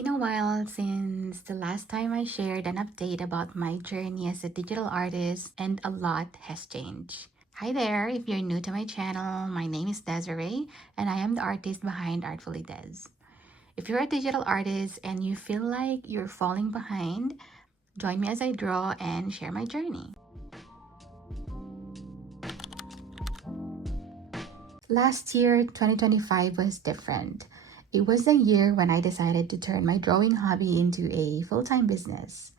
been a while since the last time I shared an update about my journey as a digital artist, and a lot has changed. Hi there, if you're new to my channel, my name is Desiree and I am the artist behind Artfully Des. If you're a digital artist and you feel like you're falling behind, join me as I draw and share my journey. Last year, 2025 was different. It was the year when I decided to turn my drawing hobby into a full-time business.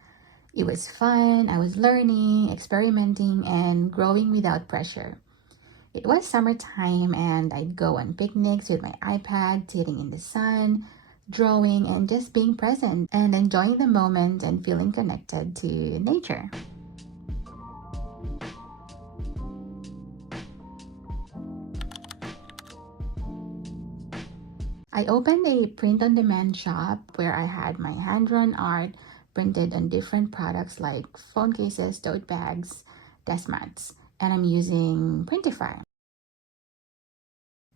It was fun, I was learning, experimenting, and growing without pressure. It was summertime and I'd go on picnics with my iPad, sitting in the sun, drawing, and just being present and enjoying the moment and feeling connected to nature. I opened a print-on-demand shop where I had my hand-drawn art printed on different products like phone cases, tote bags, desk mats, and I'm using Printify.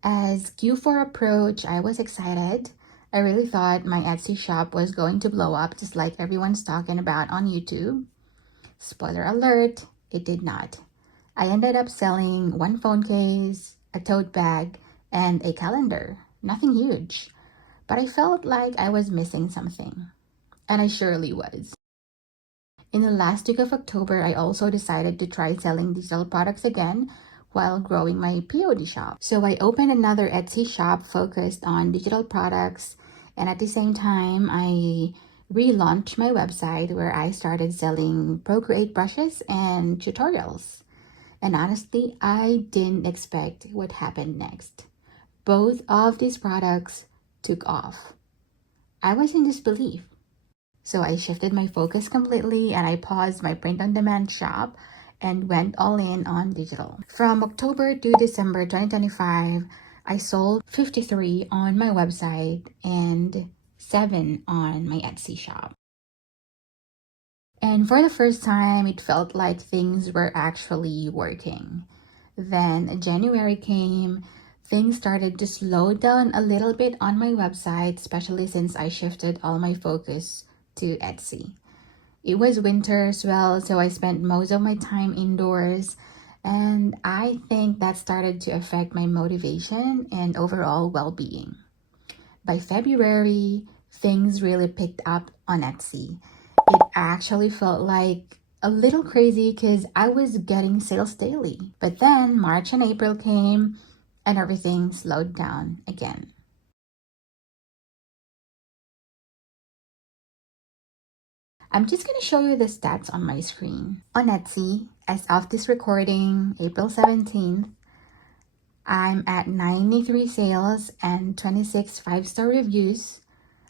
As Q4 approached, I was excited. I really thought my Etsy shop was going to blow up just like everyone's talking about on YouTube. Spoiler alert, it did not. I ended up selling one phone case, a tote bag, and a calendar. Nothing huge, but I felt like I was missing something, and I surely was. In the last week of October, I also decided to try selling digital products again while growing my POD shop. So I opened another Etsy shop focused on digital products, and at the same time, I relaunched my website where I started selling Procreate brushes and tutorials. And honestly, I didn't expect what happened next. Both of these products took off. I was in disbelief. So I shifted my focus completely and I paused my print-on-demand shop and went all in on digital. From October to December 2025, I sold 53 on my website and 7 on my Etsy shop. And for the first time, it felt like things were actually working. Then January came. Things started to slow down a little bit on my website, especially since I shifted all my focus to Etsy. It was winter as well, so I spent most of my time indoors, and I think that started to affect my motivation and overall well-being. By February, things really picked up on Etsy. It actually felt like a little crazy because I was getting sales daily. But then March and April came and everything slowed down again. I'm just going to show you the stats on my screen. On Etsy, as of this recording, April 17th, I'm at 93 sales and 26 5-star reviews.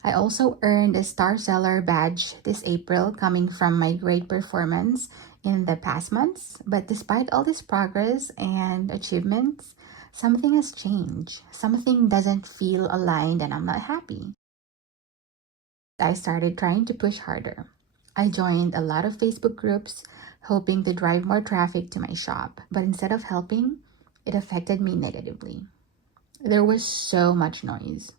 I also earned a star seller badge this April coming from my great performance in the past months. But despite all this progress and achievements, something has changed. Something doesn't feel aligned and I'm not happy. I started trying to push harder. I joined a lot of Facebook groups, hoping to drive more traffic to my shop. But instead of helping, it affected me negatively. There was so much noise.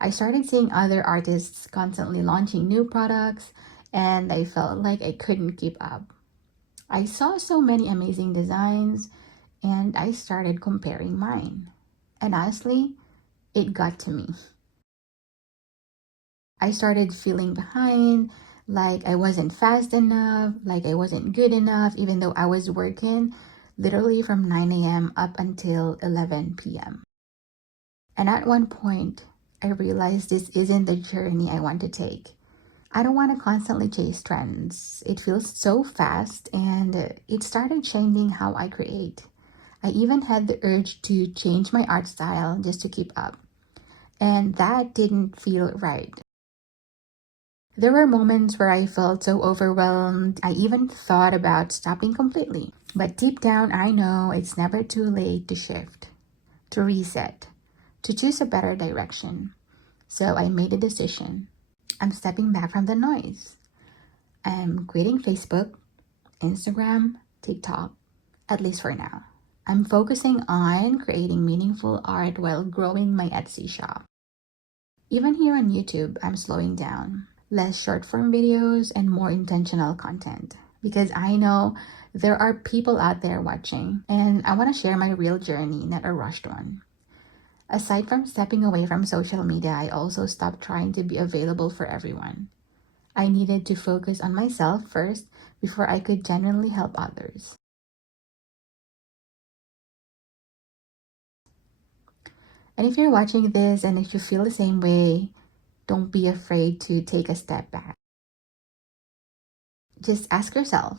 I started seeing other artists constantly launching new products, and I felt like I couldn't keep up. I saw so many amazing designs, and I started comparing mine. And honestly, it got to me. I started feeling behind, like I wasn't fast enough, like I wasn't good enough, even though I was working literally from 9 a.m. up until 11 p.m. And at one point, I realized this isn't the journey I want to take. I don't want to constantly chase trends. It feels so fast, and it started changing how I create. I even had the urge to change my art style just to keep up. And that didn't feel right. There were moments where I felt so overwhelmed, I even thought about stopping completely. But deep down, I know it's never too late to shift, to reset, to choose a better direction. So I made a decision. I'm stepping back from the noise. I'm quitting Facebook, Instagram, TikTok, at least for now. I'm focusing on creating meaningful art while growing my Etsy shop. Even here on YouTube, I'm slowing down. Less short form videos and more intentional content. Because I know there are people out there watching, and I want to share my real journey, not a rushed one. Aside from stepping away from social media, I also stopped trying to be available for everyone. I needed to focus on myself first before I could genuinely help others. And if you're watching this and if you feel the same way, don't be afraid to take a step back. Just ask yourself,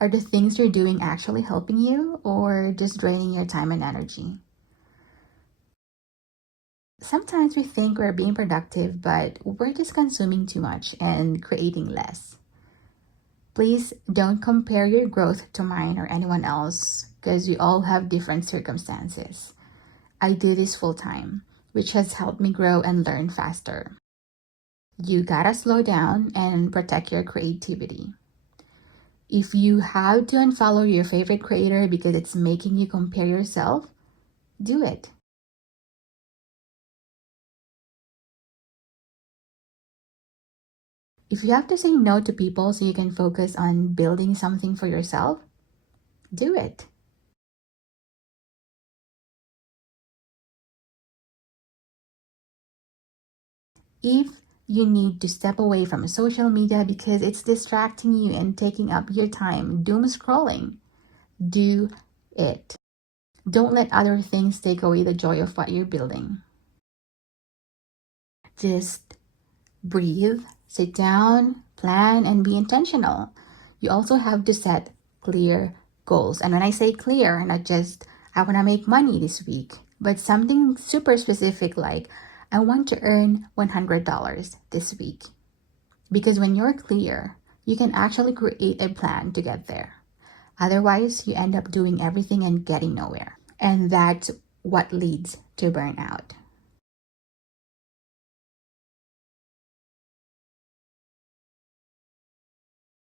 are the things you're doing actually helping you or just draining your time and energy? Sometimes we think we're being productive, but we're just consuming too much and creating less. Please don't compare your growth to mine or anyone else because we all have different circumstances. I do this full time, which has helped me grow and learn faster. You gotta slow down and protect your creativity. If you have to unfollow your favorite creator because it's making you compare yourself, do it. If you have to say no to people so you can focus on building something for yourself, do it. If you need to step away from social media because it's distracting you and taking up your time doom scrolling, do it. Don't let other things take away the joy of what you're building. Just breathe, sit down, plan, and be intentional. You also have to set clear goals. And when I say clear, not just I want to make money this week, but something super specific like I want to earn $100 this week. Because when you're clear, you can actually create a plan to get there. Otherwise, you end up doing everything and getting nowhere. And that's what leads to burnout.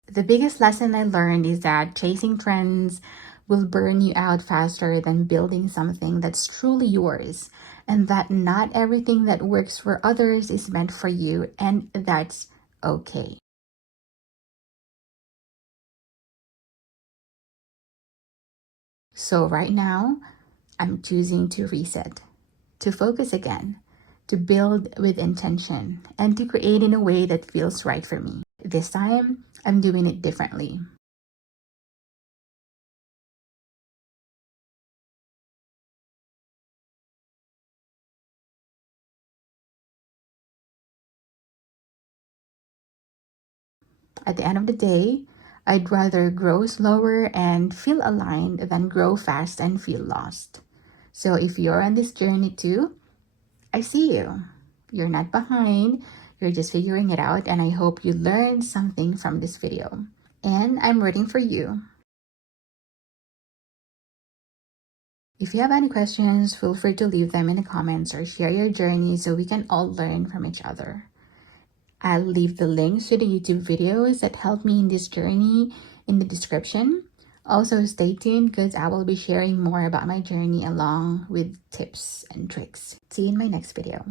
The biggest lesson I learned is that chasing trends will burn you out faster than building something that's truly yours, and that not everything that works for others is meant for you, and that's okay. So right now, I'm choosing to reset, to focus again, to build with intention, and to create in a way that feels right for me. This time, I'm doing it differently. At the end of the day, I'd rather grow slower and feel aligned than grow fast and feel lost. So if you're on this journey too, I see you. You're not behind, you're just figuring it out, and I hope you learned something from this video. And I'm rooting for you. If you have any questions, feel free to leave them in the comments or share your journey so we can all learn from each other. I'll leave the links to the YouTube videos that helped me in this journey in the description. Also, stay tuned because I will be sharing more about my journey along with tips and tricks. See you in my next video.